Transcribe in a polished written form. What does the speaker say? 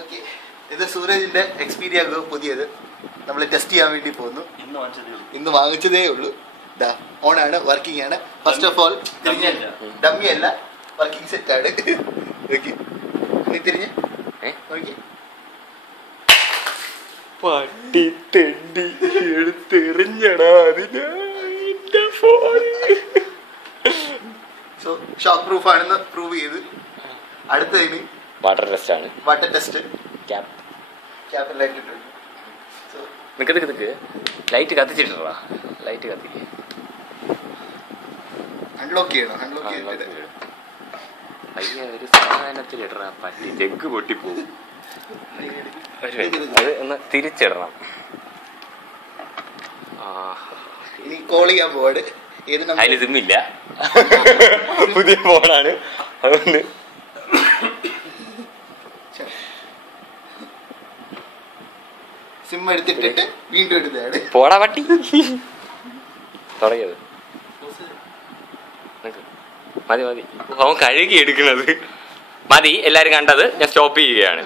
Okay, ഇത് സൂരജിന്റെ Xperia go പുതിയത് നമ്മൾ ടെസ്റ്റ് ചെയ്യാൻ വേണ്ടി പോകുന്നു. ഇന്ന് വാങ്ങിച്ചതേ ഉള്ളൂ. ഇതാ ഓണാണ്, വർക്കിംഗ് ആണ്. ഫസ്റ്റ് ഓഫ് ഓൾ ഡമ്മി അല്ല, വർക്കിംഗ് സെറ്റ് ആണ്. ഓക്കെ, നീ തിരിഞ്ഞ് നോക്കി. പട്ടി തെണ്ടി എടുത്തെറിഞ്ഞടാ അതിന്. സോ ഷോക്ക് പ്രൂഫ് ആണെന്ന് പ്രൂവ് ചെയ്ത് അടുത്തതിന് വാട്ടർ ടെസ്റ്റ് ആണ്. Water test. ക്യാപ്പ് നിക്ക് ലൈറ്റ് കത്തിച്ചിട്ടാ. ലൈറ്റ് കത്തിക്ക്. അൺലോക്ക് ചെയ്യണം. അൺലോക്ക് ചെയ്തിട്ട് അയ്യ ഒരു സാധനത്തിലിടറാ. പറ്റി ജഗ് പൊട്ടിപ്പോവും. അത് ഒന്ന് തിരിച്ചിടണം. ഇനി കോൾ ചെയ്യാൻ പോവാട്. അതിൽ സിമ്മില്ല, പുതിയ ഫോണാണ്. അതുകൊണ്ട് സിം എടുത്തിട്ടിട്ട് വീണ്ടും എടുത്തതാണ്. പോടാ പട്ടി. തുടങ്ങിയത് മതി. അവൻ കഴുകി എടുക്കുന്നത് മതി. എല്ലാരും കണ്ടത്. ഞാൻ സ്റ്റോപ്പ് ചെയ്യുകയാണ്.